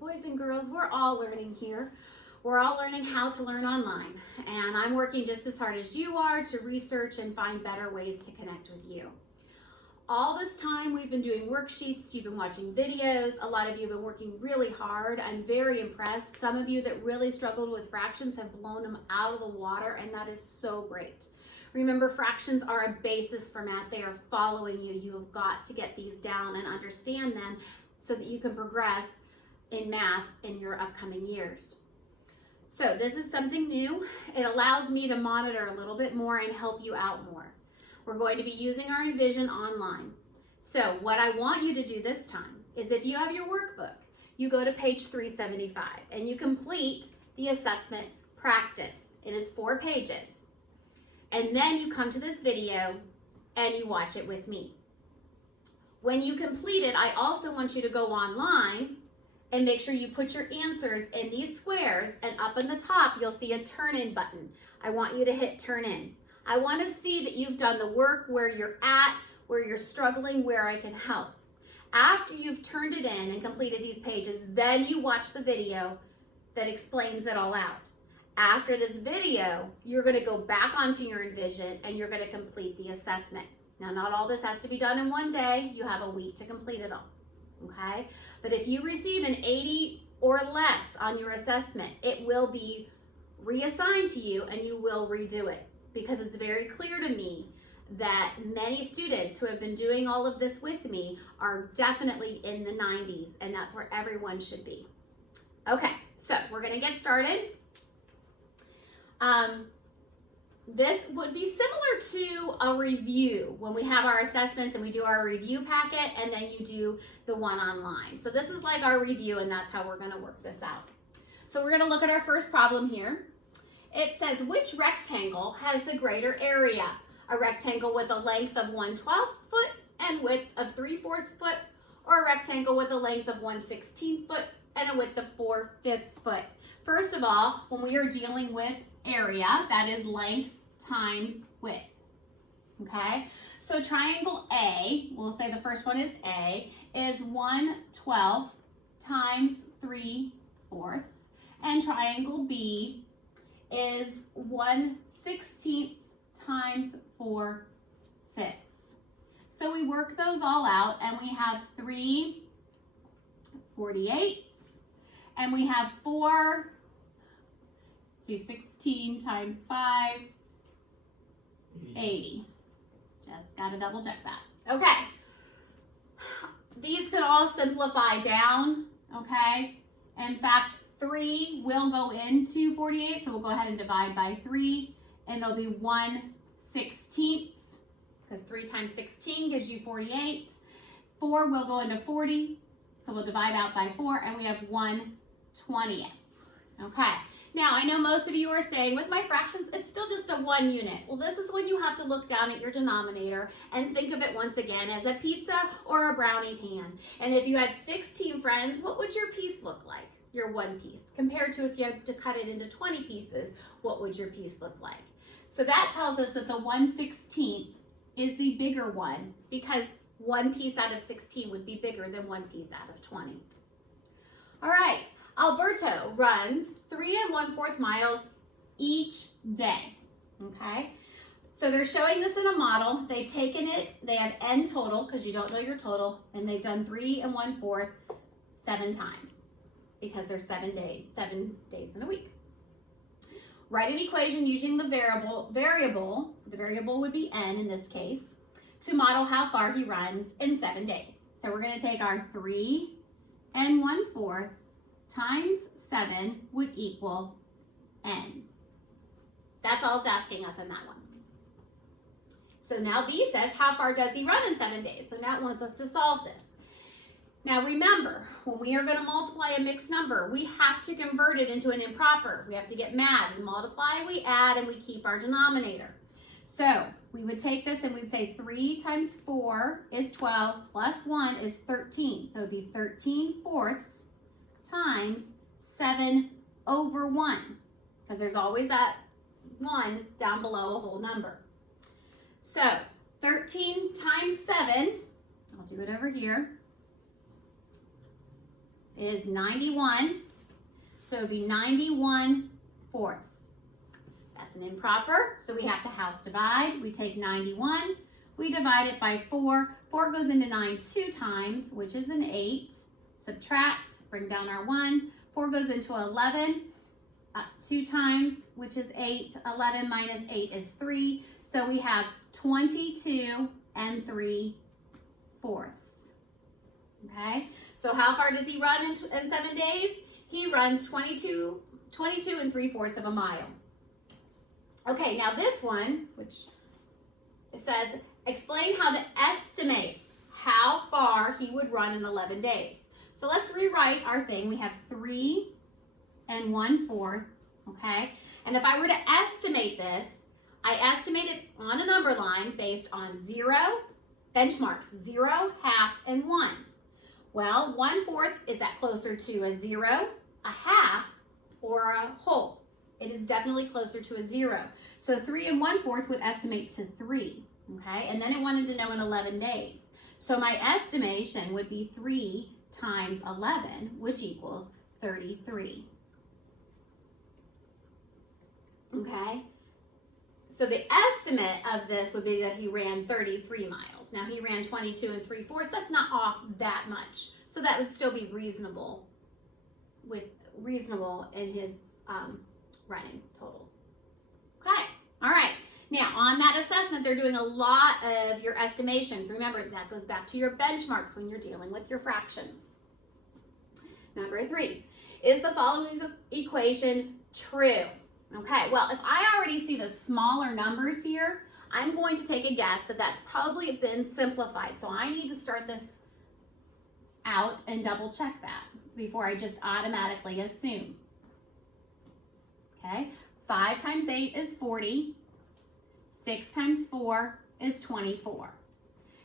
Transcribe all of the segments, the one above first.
boys and girls, we're all learning here. We're all learning how to learn online, and I'm working just as hard as you are to research and find better ways to connect with you. All this time we've been doing worksheets, you've been watching videos, a lot of you have been working really hard. I'm very impressed. Some of you that really struggled with fractions have blown them out of the water, and that is so great. Remember, fractions are a basis for math. They are following you. You have got to get these down and understand them so that you can progress in math in your upcoming years. So this is something new. It allows me to monitor a little bit more and help you out more. We're going to be using our Envision online. So what I want you to do this time is, if you have your workbook, you go to page 375 and you complete the assessment practice. It is 4 pages. And then you come to this video and you watch it with me. When you complete it, I also want you to go online and make sure you put your answers in these squares, and up in the top you'll see a turn in button. I want you to hit turn in. I want to see that you've done the work, where you're at, where you're struggling, where I can help. After you've turned it in and completed these pages, then you watch the video that explains it all out. After this video, you're going to go back onto your Envision and you're going to complete the assessment. Now, not all this has to be done in one day. You have a week to complete it all, okay? But if you receive an 80 or less on your assessment, it will be reassigned to you and you will redo it, because it's very clear to me that many students who have been doing all of this with me are definitely in the 90s, and that's where everyone should be. Okay, so we're going to get started. This would be similar to a review when we have our assessments and we do our review packet, and then you do the one online. So this is like our review, and that's how we're going to work this out. So we're going to look at our first problem here. It says, which rectangle has the greater area? A rectangle with a length of 1/12 foot and width of 3/4 foot, or a rectangle with a length of 1/16 foot and a width of 4/5 foot? First of all, when we are dealing with area, that is length times width, okay? So triangle A, we'll say the first one is A, is 1/12 times 3/4, and triangle B is 1/16 times 4/5. So we work those all out, and we have 3 48ths, and we have 4, see, 16 times 5, 80. Just got to double check that. Okay. These could all simplify down, okay? In fact, 3 will go into 48, so we'll go ahead and divide by 3, and it'll be 1/16, because 3 times 16 gives you 48. 4 will go into 40, so we'll divide out by 4, and we have 1/20. Okay. Now, I know most of you are saying, with my fractions, it's still just a 1 unit. Well, this is when you have to look down at your denominator and think of it once again as a pizza or a brownie pan. And if you had 16 friends, what would your piece look like? Your one piece. Compared to if you had to cut it into 20 pieces, what would your piece look like? So that tells us that the 1/16 is the bigger one, because one piece out of 16 would be bigger than one piece out of 20. All right. Alberto runs 3 1/4 miles each day, okay? So they're showing this in a model. They've taken it, they have n total, because you don't know your total, and they've done 3 1/4 7 times, because there's 7 days in a week. Write an equation using the variable would be n in this case, to model how far he runs in 7 days. So we're going to take our 3 1/4 times 7 would equal n. That's all it's asking us in that one. So now B says, how far does he run in 7 days? So now it wants us to solve this. Now remember, when we are going to multiply a mixed number, we have to convert it into an improper. We have to get mad. We multiply, we add, and we keep our denominator. So we would take this and we'd say 3 times 4 is 12, plus 1 is 13. So it would be 13/4 times 7/1, because there's always that 1 down below a whole number. So 13 times 7, I'll do it over here, is 91. So it would be 91 fourths. That's an improper, so we have to house divide. We take 91, we divide it by 4. 4 goes into 9 2 times, which is an 8. Subtract, bring down our 1. 4 goes into 11 2 times, which is 8. 11 minus 8 is 3. So we have 22 and 3 fourths. Okay, so how far does he run in 7 days? He runs 22 and 3/4 of a mile. Okay, now this one, which it says, explain how to estimate how far he would run in 11 days. So let's rewrite our thing. We have 3 and 1/4, okay? And if I were to estimate this, I estimate it on a number line based on 0, benchmarks, 0, half, and 1. Well, 1/4, is that closer to a 0, a half, or a whole? It is definitely closer to a 0. So 3 and 1/4 would estimate to 3, okay? And then it wanted to know in 11 days. So my estimation would be 3 times 11, which equals 33. Okay? So the estimate of this would be that he ran 33 miles. Now he ran 22 and 3/4. That's not off that much. So that would still be reasonable in his running totals. Okay, all right. Now on that assessment, they're doing a lot of your estimations. Remember, that goes back to your benchmarks when you're dealing with your fractions. Number 3, is the following equation true? Okay, well, if I already see the smaller numbers here, I'm going to take a guess that that's probably been simplified. So I need to start this out and double check that before I just automatically assume. Okay, 5 times 8 is 40. 6 times 4 is 24.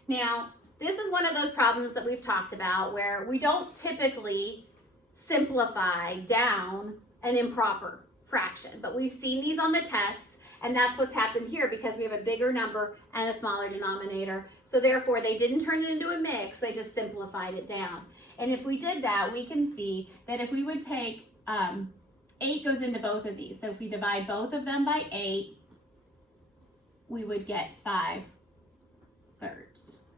Now, this is one of those problems that we've talked about where we don't typically simplify down an improper fraction, but we've seen these on the tests, and that's what's happened here because we have a bigger number and a smaller denominator. So therefore, they didn't turn it into a mix, they just simplified it down. And if we did that, we can see that if we would take, 8 goes into both of these. So if we divide both of them by 8, we would get 5/3.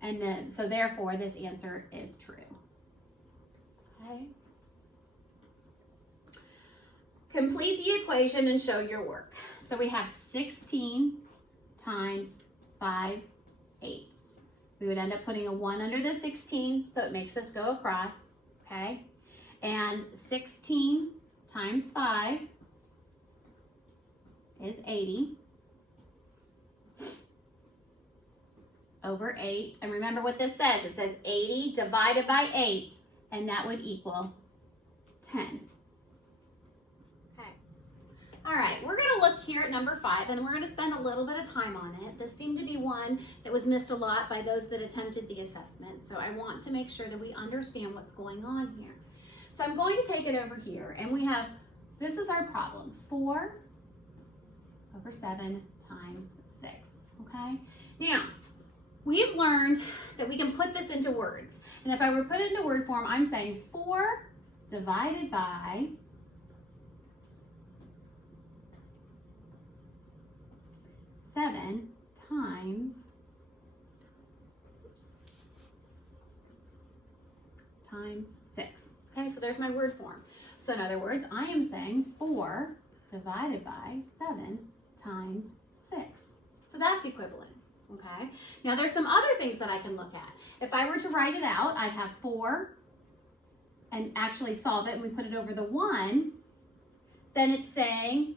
And then, so therefore, this answer is true. Okay. Complete the equation and show your work. So we have 16 times 5/8. We would end up putting a 1 under the 16, so it makes us go across, okay? And 16 times 5 is 80 over 8. And remember what this says. It says 80 divided by 8, and that would equal 10. All right, we're going to look here at number 5, and we're going to spend a little bit of time on it. This seemed to be one that was missed a lot by those that attempted the assessment, so I want to make sure that we understand what's going on here. So I'm going to take it over here, and we have, this is our problem, 4 over 7 times 6, okay? Now, we've learned that we can put this into words, and if I were to put it into word form, I'm saying 4 divided by 7 times 6. Okay, so there's my word form. So in other words, I am saying 4 divided by 7 times 6. So that's equivalent, okay? Now there's some other things that I can look at. If I were to write it out, I'd have 4 and actually solve it, and we put it over the 1, then it's saying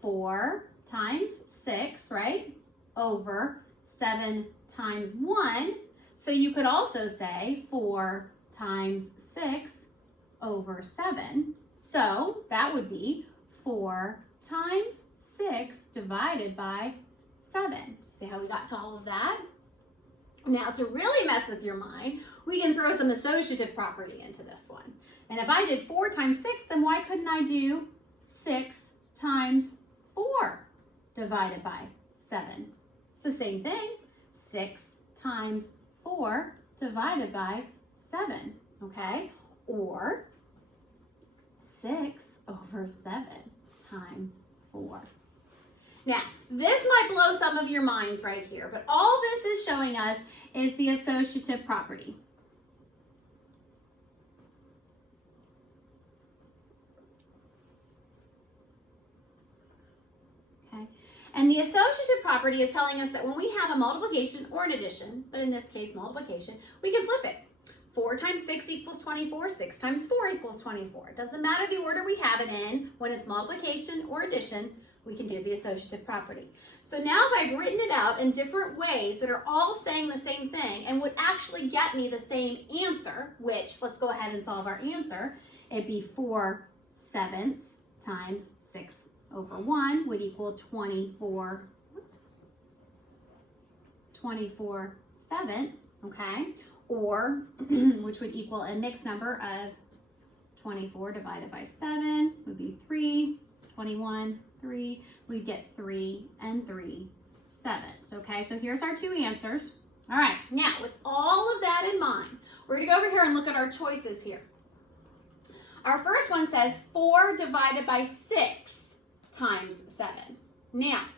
4 times 6, right, over 7 times 1. So you could also say 4 times 6 over 7. So that would be 4 times 6 divided by 7. See how we got to all of that? Now to really mess with your mind, we can throw some associative property into this one. And if I did 4 times 6, then why couldn't I do 6 times 4 divided by 7? It's the same thing. 6 times 4 divided by 7, okay? Or 6/7 times 4. Now, this might blow some of your minds right here, but all this is showing us is the associative property. Okay, and the associative property is telling us that when we have a multiplication or an addition, but in this case multiplication, we can flip it. 4 times 6 equals 24, 6 times 4 equals 24. It doesn't matter the order we have it in, when it's multiplication or addition, we can do the associative property. So now if I've written it out in different ways that are all saying the same thing and would actually get me the same answer, which, let's go ahead and solve our answer, it'd be 4/7 times 6/1 would equal 24/7, okay? Or, which would equal a mixed number of 24 divided by 7 would be 3, 21, 3, we get 3 and 3/7. Okay, so here's our two answers. All right, now with all of that in mind, we're gonna go over here and look at our choices here. Our first one says 4 divided by 6 times 7. Now,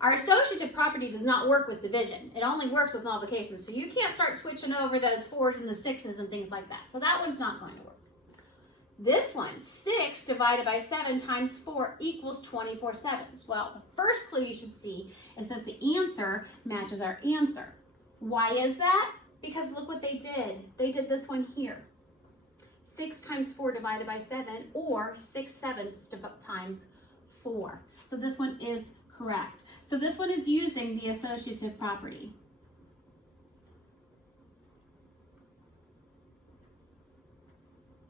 our associative property does not work with division. It only works with multiplication, so you can't start switching over those 4s and the 6s and things like that. So that one's not going to work. This one, 6 divided by 7 times 4 equals 24/7. Well, the first clue you should see is that the answer matches our answer. Why is that? Because look what they did. They did this one here. 6 times 4 divided by 7, or 6/7 times 4. So this one is correct. So this one is using the associative property.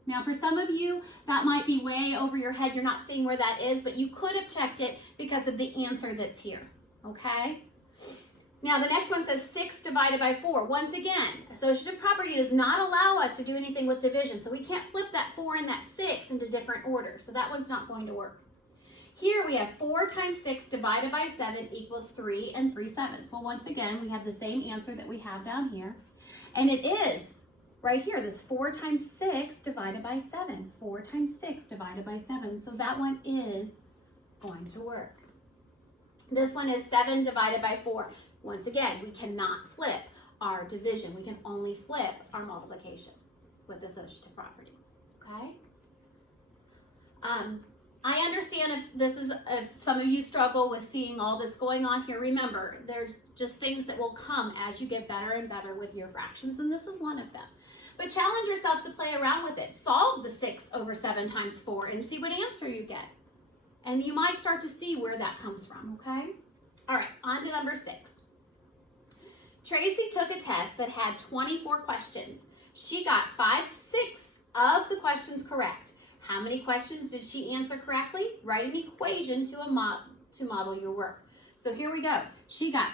Now for some of you, that might be way over your head. You're not seeing where that is, but you could have checked it because of the answer that's here, okay? Now the next one says 6 divided by 4. Once again, associative property does not allow us to do anything with division, so we can't flip that 4 and that 6 into different orders, so that one's not going to work. Here we have 4 times 6 divided by 7 equals 3 and 3/7. Well, once again, we have the same answer that we have down here, and it is right here, this 4 times 6 divided by 7. 4 times 6 divided by 7. So that one is going to work. This one is 7 divided by 4. Once again, we cannot flip our division. We can only flip our multiplication with associative property, okay? I understand if some of you struggle with seeing all that's going on here. Remember, there's just things that will come as you get better and better with your fractions, and this is one of them. But challenge yourself to play around with it. Solve the 6/7 times 4 and see what answer you get. And you might start to see where that comes from, okay? All right, on to number 6. Tracy took a test that had 24 questions. She got 5/6 of the questions correct. How many questions did she answer correctly? Write an equation to model your work. So here we go. She got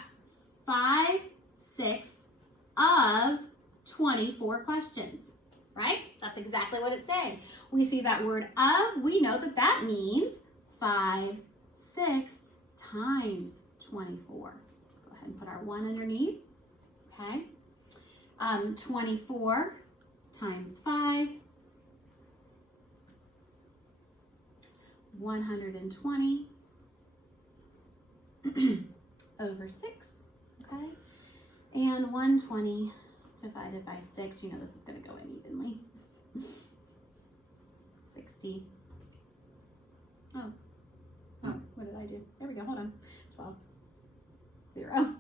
5/6 of 24 questions, right? That's exactly what it's saying. We see that word of, we know that that means 5/6 times 24. Go ahead and put our 1 underneath, okay? 24 times 5, 120 over 6, okay? And 120 divided by 6, you know this is going to go in evenly. 60. Oh, what did I do? There we go, hold on. 12, 0,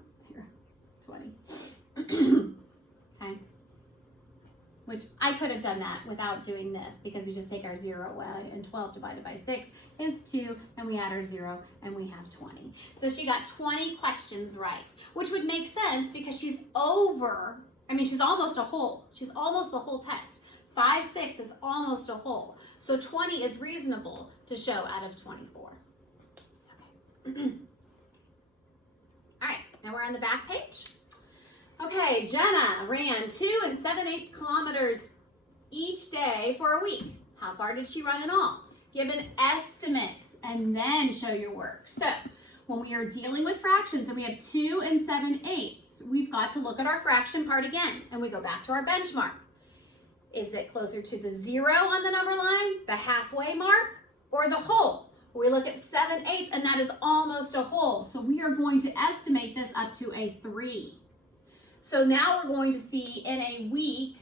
20. Okay. Which I could have done that without doing this, because we just take our 0 away, and 12 divided by 6 is 2, and we add our 0, and we have 20. So she got 20 questions right, which would make sense because she's almost a whole. She's almost the whole test. 5/6 is almost a whole. So 20 is reasonable to show out of 24. Okay. All right, now we're on the back page. Okay, Jenna ran 2 7/8 kilometers each day for a week. How far did she run in all? Give an estimate and then show your work. So when we are dealing with fractions and we have 2 7/8, we've got to look at our fraction part again, and we go back to our benchmark. Is it closer to the 0 on the number line, the halfway mark, or the whole? We look at 7/8, and that is almost a whole. So we are going to estimate this up to a 3. So now we're going to see in a week,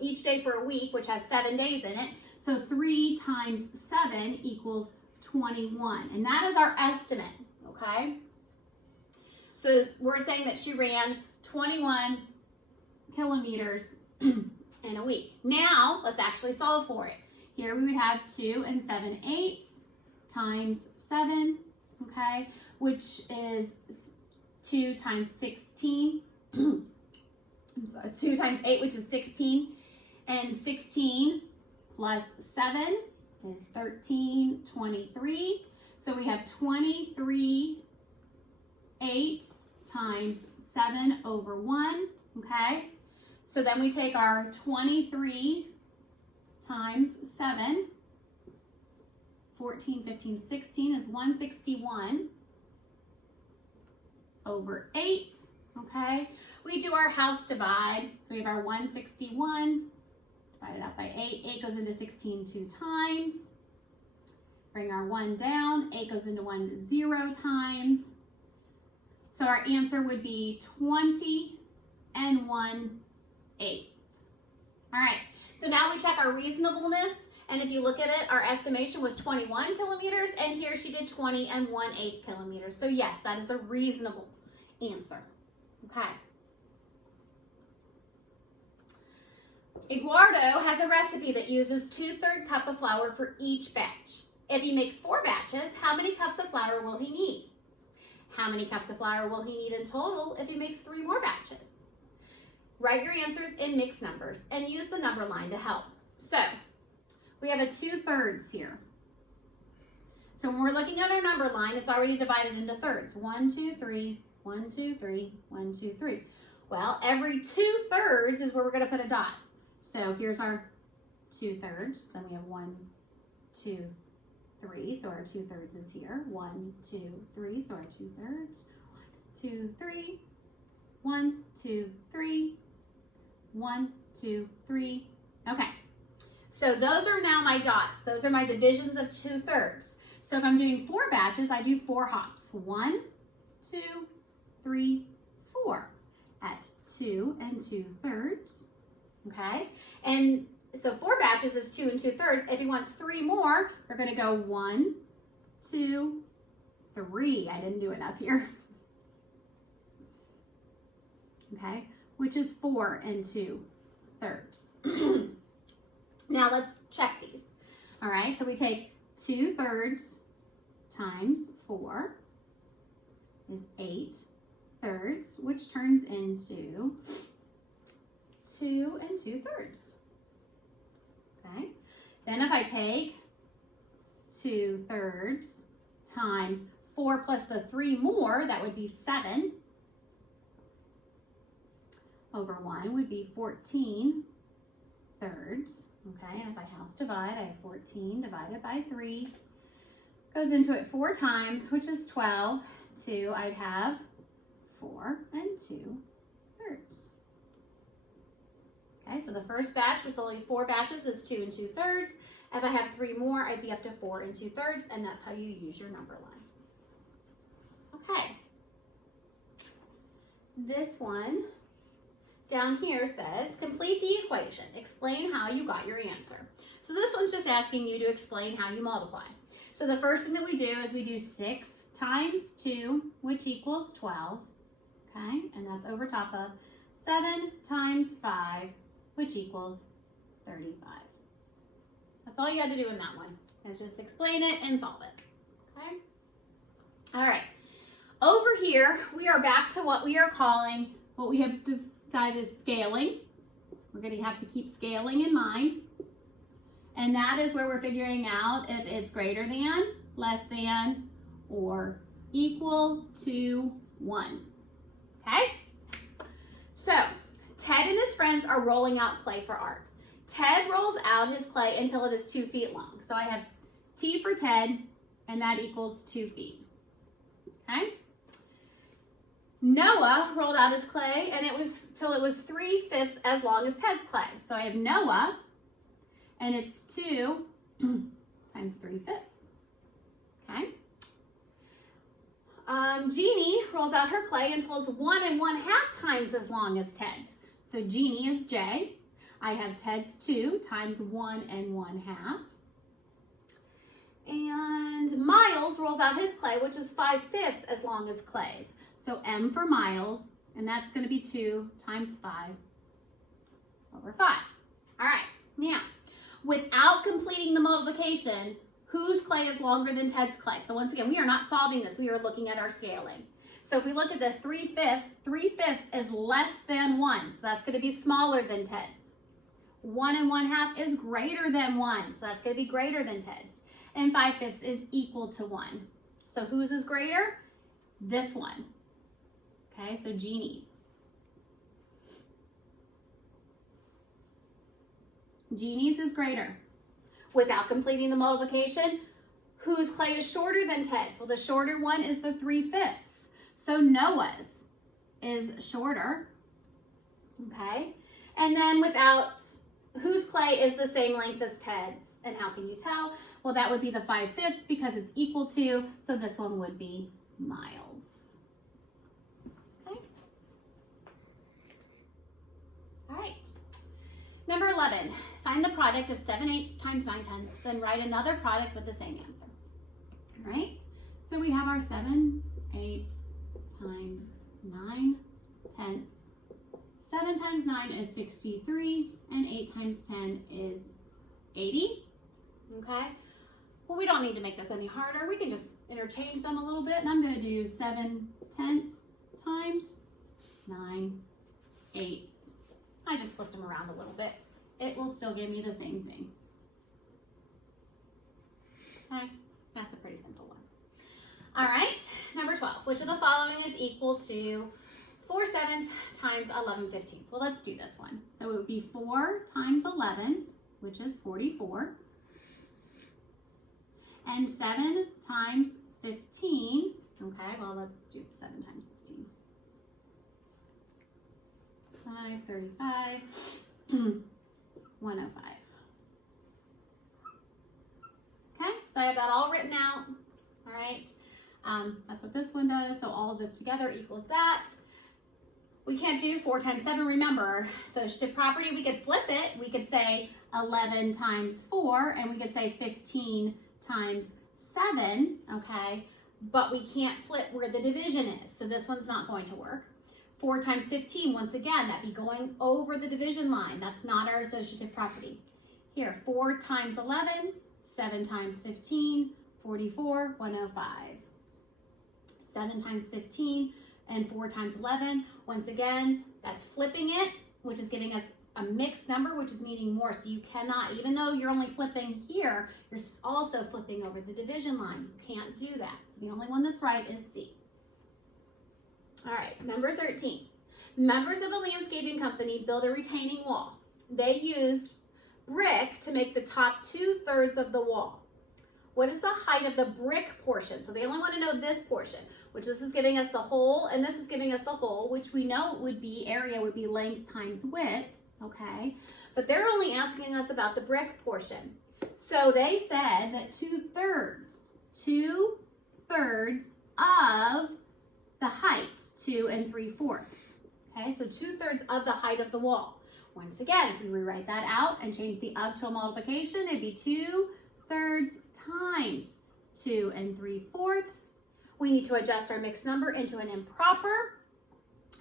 each day for a week, which has 7 days in it. So 3 times 7 equals 21. And that is our estimate, okay? So we're saying that she ran 21 kilometers in a week. Now, let's actually solve for it. Here we would have 2 7/8 times 7, okay, which is 2 times 16. I'm sorry, 2 times 8, which is 16. And 16 plus 7 is 13, 23. So we have 23 eighths times 7 over 1, okay? So then we take our 23 times 7, 14, 15, 16 is 161 over 8, okay? We do our house divide, so we have our 161 divided out by 8. 8 goes into 16 2 times. Bring our 1 down. 8 goes into 1 0 times. So our answer would be 20 and 1/8. All right, so now we check our reasonableness. And if you look at it, our estimation was 21 kilometers, and here she did 20 and 1/8 kilometers. So yes, that is a reasonable answer. Okay. Eduardo has a recipe that uses 2/3 cup of flour for each batch. If he makes 4 batches, how many cups of flour will he need? How many cups of flour will he need in total if he makes 3 more batches? Write your answers in mixed numbers and use the number line to help. So we have a 2/3 here. So when we're looking at our number line, it's already divided into thirds. 1, 2, 3, 1, 2, 3, 1, 2, 3. Well, every 2/3 is where we're going to put a dot. So here's our 2/3. Then we have 1, 2, 3. So our 2/3 is here. 1, 2, 3. So our 2/3. 1, 2, 3. 1, 2, 3. 1, 2, 3. Okay. So those are now my dots. Those are my divisions of 2/3. So if I'm doing 4 batches, I do 4 hops. 1, 2, 3, 4 at 2 2/3. Okay, and so 4 batches is 2 2/3. If he wants 3 more, we're going to go 1, 2, 3. I didn't do enough here. Okay, which is 4 2/3. Now let's check these. All right, so we take 2/3 times 4 is 8/3, which turns into 2 2/3. Okay, then if I take 2/3 times 4 plus the 3 more, that would be 7 over 1 would be 14/3. Okay, and if I house divide, I have 14 divided by 3. Goes into it 4 times, which is 12. 2, I'd have 4 2/3. Okay, so the first batch with only 4 batches is 2 2/3. If I have 3 more, I'd be up to 4 2/3, and that's how you use your number line. Okay. This one down here says, complete the equation. Explain how you got your answer. So this one's just asking you to explain how you multiply. So the first thing that we do is we do 6 times 2, which equals 12. Okay, and that's over top of 7 times 5, which equals 35. That's all you had to do in that one, is just explain it and solve it. Okay? All right. Over here, we are back to what we are calling, what we have decided is scaling. We're going to have to keep scaling in mind. And that is where we're figuring out if it's greater than, less than, or equal to 1. Okay? So, Ted and his friends are rolling out clay for art. Ted rolls out his clay until it is 2 feet long. So I have T for Ted, and that equals 2 feet. Okay? Noah rolled out his clay, and it was till it was 3/5 as long as Ted's clay. So I have Noah, and it's 2 times 3/5. Okay. Jeannie rolls out her clay until it's 1 1/2 times as long as Ted's. So Jeannie is J. I have Ted's 2 times 1 1/2. And Miles rolls out his clay, which is 5/5 as long as Clay's. So M for Miles, and that's going to be 2 times 5/5. All right, now, without completing the multiplication, whose clay is longer than Ted's clay? So once again, we are not solving this. We are looking at our scaling. So if we look at this, 3/5 is less than 1. So that's going to be smaller than Ted's. 1 1/2 is greater than 1. So that's going to be greater than Ted's. And 5/5 is equal to 1. So whose is greater? This one. Okay, so Jeannie's. Jeannie's is greater. Without completing the multiplication, whose clay is shorter than Ted's? Well, the shorter one is the 3/5. So Noah's is shorter. Okay, and then without, whose clay is the same length as Ted's? And how can you tell? Well, that would be the 5/5 because it's equal to, so this one would be Miles. Okay. All right. Number 11, find the product of 7/8 times 9/10, then write another product with the same answer. All right. So we have our 7/8 times 9/10. 7 times 9 is 63, and 8 times 10 is 80. Okay. Well, we don't need to make this any harder. We can just interchange them a little bit, and I'm going to do 7/10 times 9/8. I just flipped them around a little bit. It will still give me the same thing. Okay, that's a pretty simple one. All right, number 12. Which of the following is equal to 4/7 times 11/15? Well, let's do this one. So it would be 4 times 11, which is 44. And 7 times 15, okay, well, let's do 7 times 15. 535, 105. Okay, so I have that all written out, all right? That's what this one does, so all of this together equals that. We can't do 4 times 7, remember, associative property, we could flip it. We could say 11 times 4, and we could say 15 times 7, okay? But we can't flip where the division is, so this one's not going to work. 4 times 15, once again, that'd be going over the division line. That's not our associative property. Here, 4 times 11, 7 times 15, 44, 105. 7 times 15 and 4 times 11, once again, that's flipping it, which is giving us a mixed number, which is meaning more. So you cannot, even though you're only flipping here, you're also flipping over the division line. You can't do that. So the only one that's right is C. All right, number 13. Members of a landscaping company built a retaining wall. They used brick to make the top 2/3 of the wall. What is the height of the brick portion? So they only want to know this portion, which this is giving us the whole, and this is giving us the whole, which we know would be, area would be length times width, okay? But they're only asking us about the brick portion. So they said that 2/3 of the height, 2 3/4. Okay, so 2/3 of the height of the wall. Once again, if we rewrite that out and change the of to a multiplication, it'd be 2/3 times 2 3/4. We need to adjust our mixed number into an improper.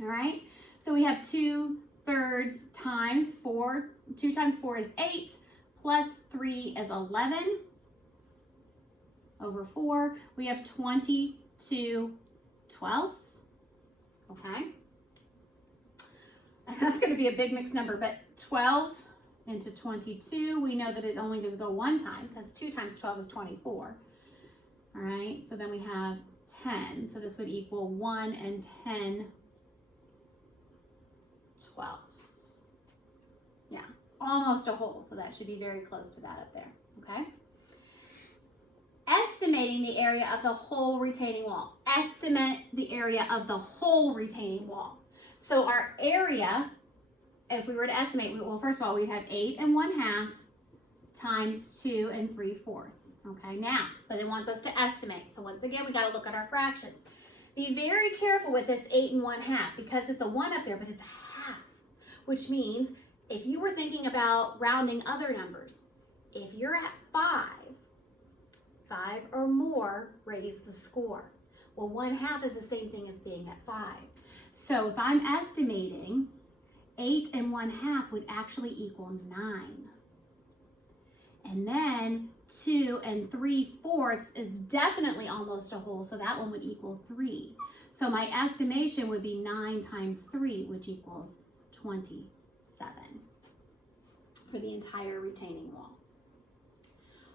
All right, so we have 2/3 times 4. 2 times 4 is 8, plus 3 is 11 over 4. We have 22/12. Okay, and that's going to be a big mixed number, but 12 into 22, we know that it only going to go one time because 2 times 12 is 24. All right, so then we have 10, so this would equal 1 10/12. Yeah, it's almost a whole, so that should be very close to that up there, okay? estimating the area of the whole retaining wall. Estimate the area of the whole retaining wall. So our area, if we were to estimate, well, first of all, we'd have 8 1/2 times 2 3/4. Okay, now, but it wants us to estimate. So once again, we got to look at our fractions. Be very careful with this 8 1/2 because it's a 1 up there, but it's half, which means if you were thinking about rounding other numbers, if you're at 5 or more, raise the score. Well, 1/2 is the same thing as being at 5. So if I'm estimating, 8 1/2 would actually equal 9. And then 2 3/4 is definitely almost a whole, so that one would equal 3. So my estimation would be 9 times 3, which equals 27 for the entire retaining wall.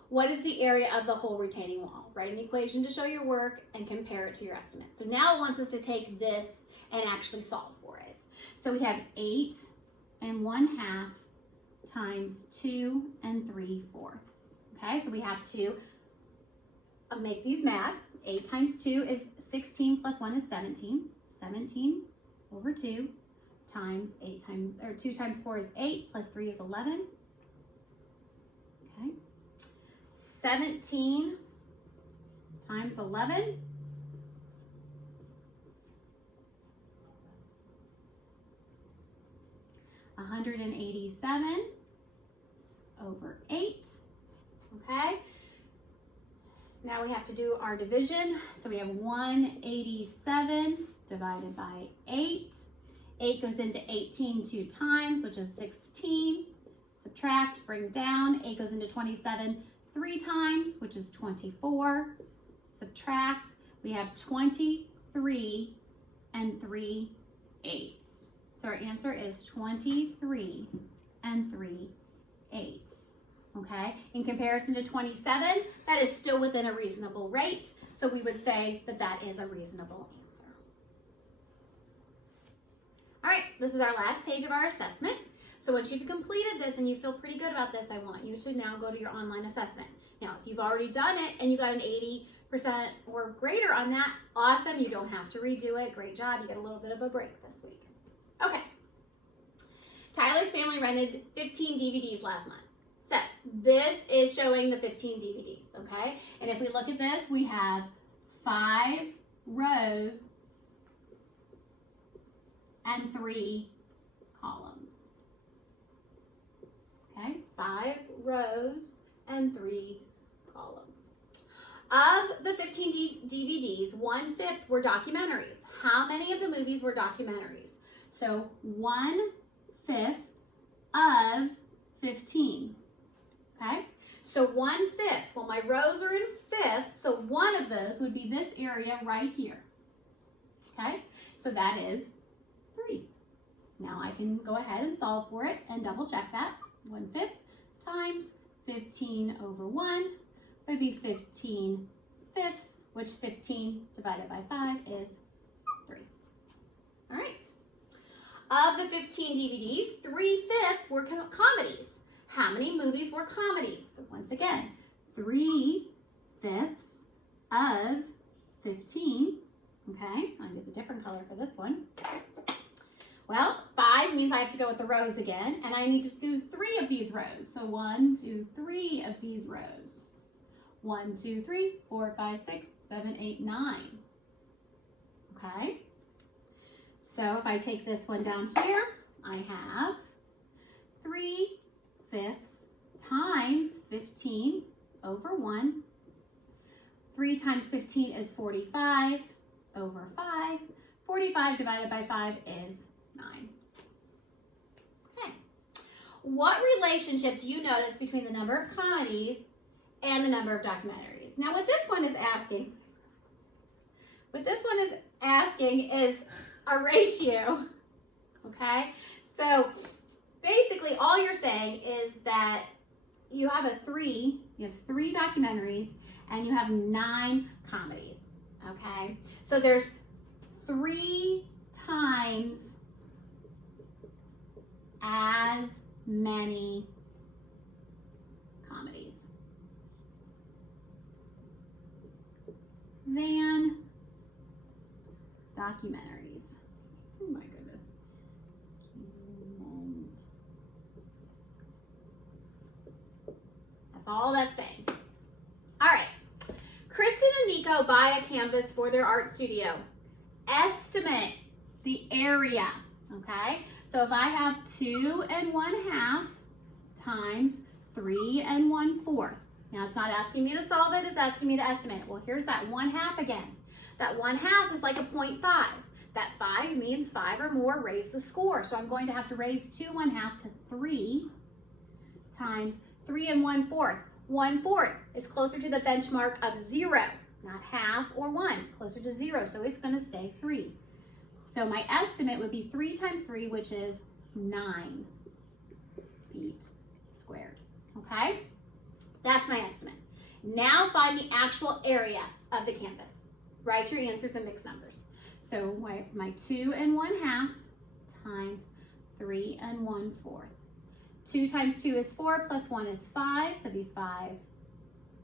What is the area of the whole retaining wall? Write an equation to show your work and compare it to your estimate. So now it wants us to take this and actually solve for it. So we have 8 1/2 times 2 3/4. Okay, so we have to make these mad. 8 times 2 is 16 plus 1 is 17. 17 over 2 times 2 times 4 is 8 plus 3 is 11. Okay. 17 times 11 . 187 over 8. Okay. Now we have to do our division. So we have 187 divided by 8. 8 goes into 18 2 times, which is 16. Subtract, bring down. 8 goes into 27 3 times, which is 24. Subtract, we have 23 3/8. So our answer is 23 3/8. Okay, in comparison to 27, that is still within a reasonable rate. So we would say that that is a reasonable answer. All right, this is our last page of our assessment. So once you've completed this and you feel pretty good about this, I want you to now go to your online assessment. Now, if you've already done it and you got an 80% or greater on that, awesome. You don't have to redo it. Great job. You get a little bit of a break this week. Okay. Tyler's family rented 15 DVDs last month. So this is showing the 15 DVDs, okay? And if we look at this, we have 5 rows and 3 columns. Okay, 5 rows and 3 columns. Of the 15 DVDs, 1/5 were documentaries. How many of the movies were documentaries? So 1/5 of 15. Okay, so 1/5, well, my rows are in fifths, so one of those would be this area right here. Okay, so that is 3. Now I can go ahead and solve for it and double check that. 1/5 times 15 over 1 would be 15/5, which 15 divided by 5 is 3. All right. Of the 15 DVDs, 3/5 were comedies. How many movies were comedies? So once again, 3/5 of 15. Okay, I'll use a different color for this one. Well, 5 means I have to go with the rows again, and I need to do 3 of these rows. So 1, 2, 3 of these rows. 1, 2, 3, 4, 5, 6, 7, 8, 9. Okay. So if I take this one down here, I have 3/5 times 15 over 1. 3 times 15 is 45 over 5. 45 divided by 5 is 9. Okay. What relationship do you notice between the number of comedies and the number of documentaries? Now what this one is asking is a ratio, okay? So basically all you're saying is that you have 3 documentaries and you have 9 comedies, okay? So there's 3 times as many comedies. documentaries. Oh my goodness. That's all that's saying. All right. Kristen and Nico buy a canvas for their art studio. Estimate the area, okay? So if I have 2 1/2 times 3 1/4. Now it's not asking me to solve it, it's asking me to estimate it. Well, here's that 1/2 again. That 1/2 is like a 0.5. That 5 means 5 or more raise the score. So I'm going to have to raise 2 1/2 to 3 times 3 1/4. 1/4 is closer to the benchmark of 0, not half or 1, closer to 0, so it's going to stay 3. So my estimate would be 3 times 3, which is 9 feet squared, okay? That's my estimate. Now find the actual area of the canvas. Write your answers in mixed numbers. So my 2 1/2 times 3 1/4. 2 times 2 is 4, plus 1 is 5, so it'd be 5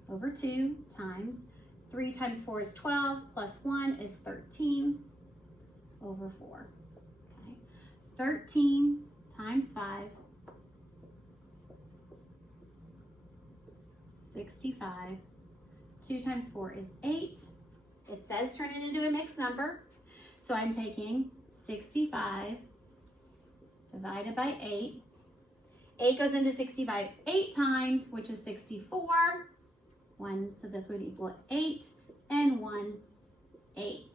over 2 times 3 times 4 is 12, plus 1 is 13 over 4. Okay. 13 times 5, 65. 2 times 4 is 8. It says turn it into a mixed number, so I'm taking 65 divided by 8. 8 goes into 65 8 times, which is 64. 1, so this would equal 8 and 1, 8.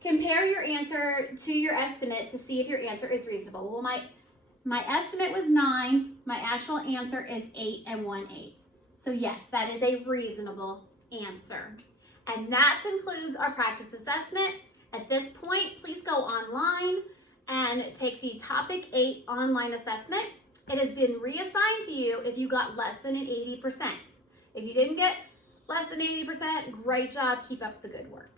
Compare your answer to your estimate to see if your answer is reasonable. Well, my estimate was 9. My actual answer is 8 and 1, 8. So yes, that is a reasonable answer. And that concludes our practice assessment. At this point, please go online and take the Topic 8 online assessment. It has been reassigned to you if you got less than an 80%. If you didn't get less than 80%, great job, keep up the good work.